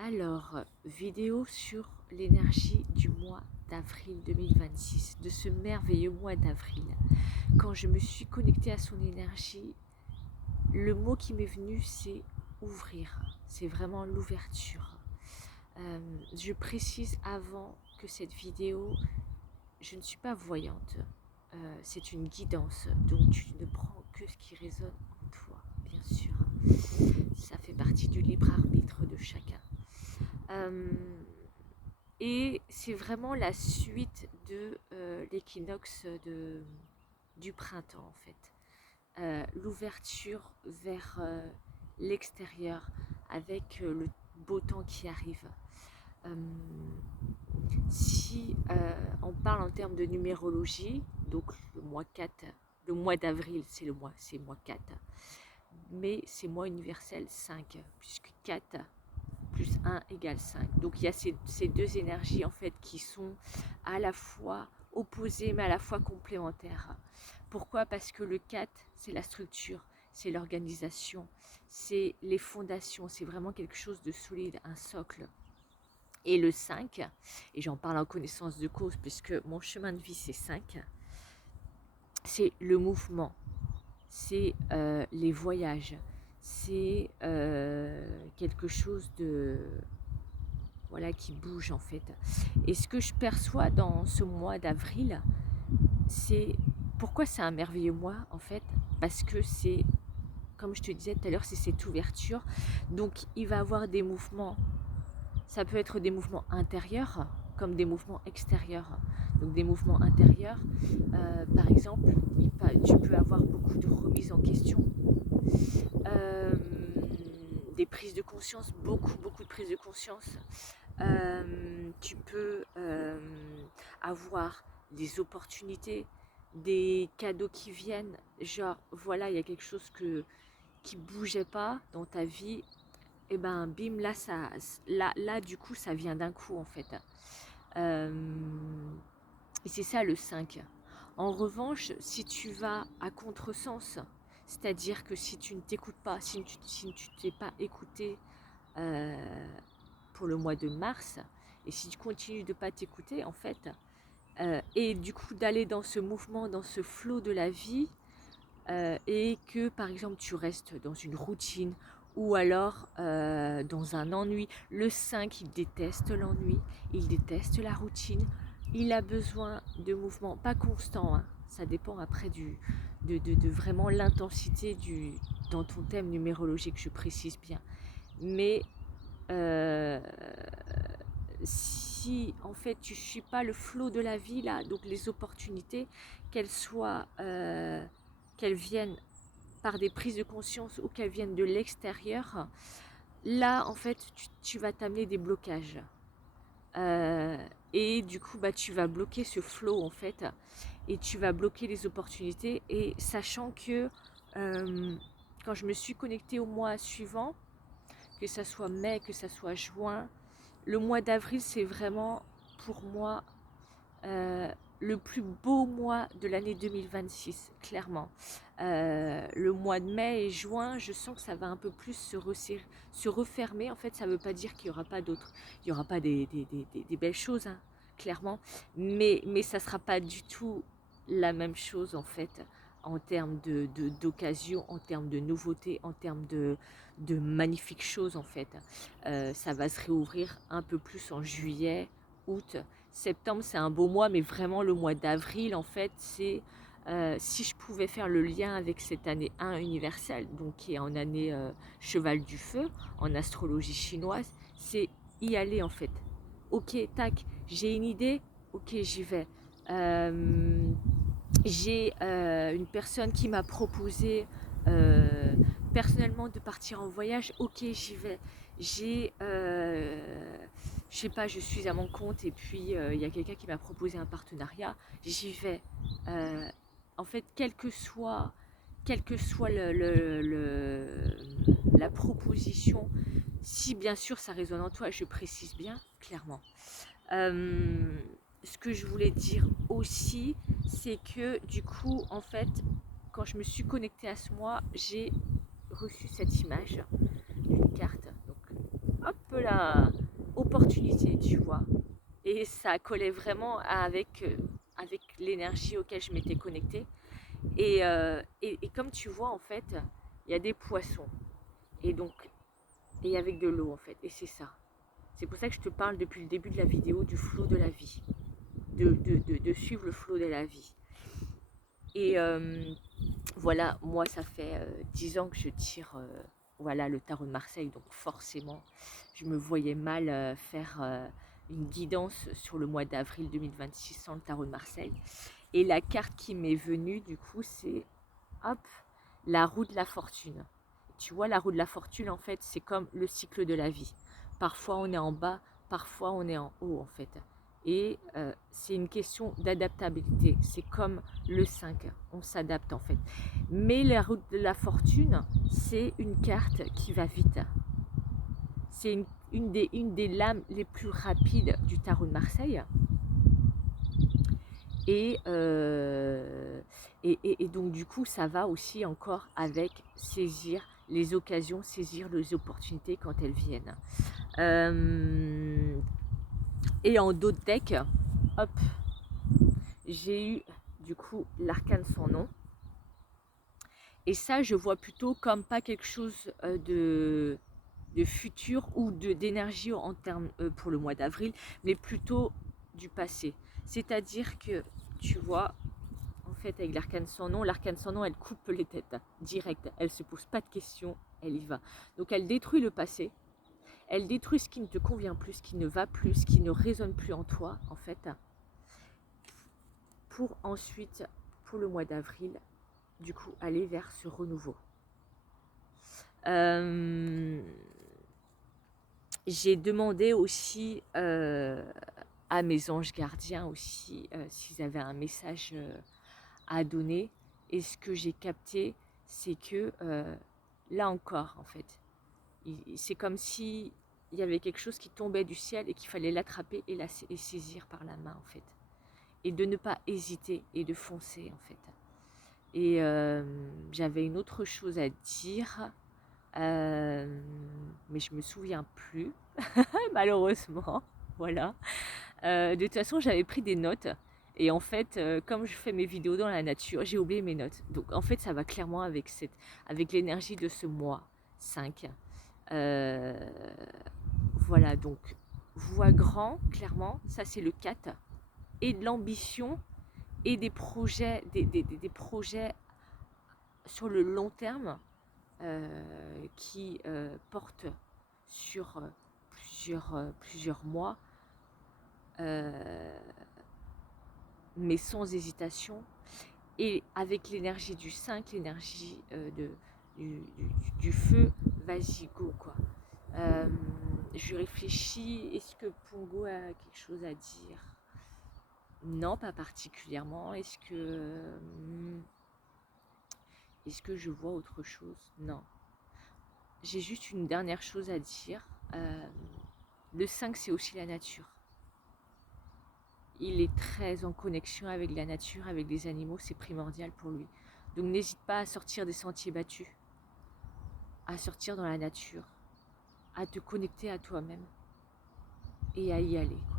Alors, vidéo sur l'énergie du mois d'avril 2026, de ce merveilleux mois d'avril. Quand je me suis connectée à son énergie, le mot qui m'est venu, c'est ouvrir. C'est vraiment l'ouverture. Je précise avant que cette vidéo, je ne suis pas voyante. C'est une guidance, donc tu ne prends que ce qui résonne en toi, bien sûr. Ça fait partie du libre arbitre de chacun. Et c'est vraiment la suite de l'équinoxe du printemps en fait. L'ouverture vers l'extérieur avec le beau temps qui arrive. Euh, si on parle en termes de numérologie, donc le mois 4, le mois d'avril c'est mois 4, mais c'est mois universel 5, puisque 4 plus 1 égale 5. Donc il y a ces deux énergies en fait qui sont à la fois opposées mais à la fois complémentaires. Pourquoi? Parce que le 4 c'est la structure, c'est l'organisation, c'est les fondations, c'est vraiment quelque chose de solide, un socle. Et le 5, et j'en parle en connaissance de cause puisque mon chemin de vie c'est 5, c'est le mouvement, c'est les voyages, c'est quelque chose de voilà qui bouge en fait. Et ce que je perçois dans ce mois d'avril, c'est pourquoi c'est un merveilleux mois en fait, parce que c'est, comme je te disais tout à l'heure, c'est cette ouverture. Donc il va avoir des mouvements, ça peut être des mouvements intérieurs comme des mouvements extérieurs. Donc des mouvements intérieurs, par exemple, tu peux avoir beaucoup de remises en question, euh, des prises de conscience, beaucoup de prises de conscience. Tu peux avoir des opportunités, des cadeaux qui viennent, genre voilà, il y a quelque chose qui bougeait pas dans ta vie, et ben bim, là du coup ça vient d'un coup en fait. Et c'est ça le 5. En revanche, si tu vas à contresens, c'est-à-dire que si tu ne t'écoutes pas, si tu ne t'es pas écouté pour le mois de mars, et si tu continues de ne pas t'écouter en fait, et du coup d'aller dans ce mouvement, dans ce flot de la vie, et que par exemple tu restes dans une routine ou alors dans un ennui. Le 5 il déteste l'ennui, il déteste la routine, il a besoin de mouvements, pas constants, hein. Ça dépend après de vraiment l'intensité dans ton thème numérologique, je précise bien. Mais euh, si en fait tu ne suis pas le flot de la vie là, donc les opportunités, qu'elles soient qu'elles viennent par des prises de conscience ou qu'elles viennent de l'extérieur, là en fait tu vas t'amener des blocages. Et du coup bah, tu vas bloquer ce flow en fait, et tu vas bloquer les opportunités, et sachant que quand je me suis connectée au mois suivant, que ça soit mai, que ça soit juin, le mois d'avril c'est vraiment pour moi euh, le plus beau mois de l'année 2026, clairement. Le mois de mai et juin, je sens que ça va un peu plus se refermer. En fait, ça ne veut pas dire qu'il n'y aura pas d'autres, il n'y aura pas des belles choses, hein, clairement, mais ça ne sera pas du tout la même chose, en fait, en termes d'occasion, en termes de nouveautés, en termes de magnifiques choses, en fait. Ça va se réouvrir un peu plus en juillet, août. Septembre, c'est un beau mois, mais vraiment le mois d'avril, en fait, c'est si je pouvais faire le lien avec cette année 1 universelle, donc qui est en année cheval du feu, en astrologie chinoise, c'est y aller en fait. Ok, tac, j'ai une idée, ok, j'y vais. Euh, j'ai une personne qui m'a proposé personnellement de partir en voyage, ok, j'y vais. J'ai, je sais pas, je suis à mon compte et puis il y a quelqu'un qui m'a proposé un partenariat, j'y vais. Euh, En fait, quelle que soit la proposition, si bien sûr ça résonne en toi, je précise bien, clairement. Euh, Ce que je voulais dire aussi, c'est que du coup, en fait, quand je me suis connectée à ce mois, j'ai reçu cette image d'une carte. Donc, hop là, voilà, opportunité, tu vois. Et ça collait vraiment avec l'énergie auquel je m'étais connectée. Et comme tu vois, en fait, il y a des poissons. Et donc, et avec de l'eau, en fait. Et c'est ça. C'est pour ça que je te parle depuis le début de la vidéo du flot de la vie. De suivre le flot de la vie. Et voilà, moi, ça fait 10 ans que je tire voilà, le tarot de Marseille. Donc forcément, je me voyais mal faire une guidance sur le mois d'avril 2026 sans le tarot de Marseille. Et la carte qui m'est venue, du coup, c'est, hop, la roue de la fortune. Tu vois, la roue de la fortune, en fait, c'est comme le cycle de la vie. Parfois, on est en bas, parfois, on est en haut, en fait. Et c'est une question d'adaptabilité. C'est comme le 5, on s'adapte, en fait. Mais la roue de la fortune, c'est une carte qui va vite. C'est une des lames les plus rapides du tarot de Marseille. Et, et donc du coup, ça va aussi encore avec saisir les occasions, saisir les opportunités quand elles viennent. Et en d'autres decks, hop, j'ai eu du coup l'arcane sans nom. Et ça, je vois plutôt comme pas quelque chose de futur ou d'énergie en termes pour le mois d'avril, mais plutôt du passé. C'est-à-dire que, tu vois, en fait, avec l'arcane sans nom, elle coupe les têtes, direct. Elle se pose pas de questions, elle y va. Donc elle détruit le passé, elle détruit ce qui ne te convient plus, ce qui ne va plus, ce qui ne résonne plus en toi, en fait, pour ensuite, pour le mois d'avril, du coup, aller vers ce renouveau. J'ai demandé aussi à mes anges gardiens aussi s'ils avaient un message à donner. Et ce que j'ai capté, c'est que là encore, en fait, c'est comme si il y avait quelque chose qui tombait du ciel et qu'il fallait l'attraper et saisir par la main, en fait. Et de ne pas hésiter et de foncer, en fait. Et j'avais une autre chose à dire, mais je me souviens plus, malheureusement. Voilà. De toute façon, j'avais pris des notes. Et en fait, comme je fais mes vidéos dans la nature, j'ai oublié mes notes. Donc en fait, ça va clairement avec l'énergie de ce mois 5. Voilà, donc voix grand, clairement, ça c'est le 4. Et de l'ambition et des projets, des projets sur le long terme qui portent sur plusieurs mois, mais sans hésitation. Et avec l'énergie du 5, l'énergie du feu, vas-y, go, quoi. Je réfléchis, est-ce que Pongo a quelque chose à dire? Non, pas particulièrement. Est-ce que je vois autre chose? Non. J'ai juste une dernière chose à dire. Le 5, c'est aussi la nature. Il est très en connexion avec la nature, avec les animaux, c'est primordial pour lui. Donc n'hésite pas à sortir des sentiers battus, à sortir dans la nature, à te connecter à toi-même et à y aller, quoi.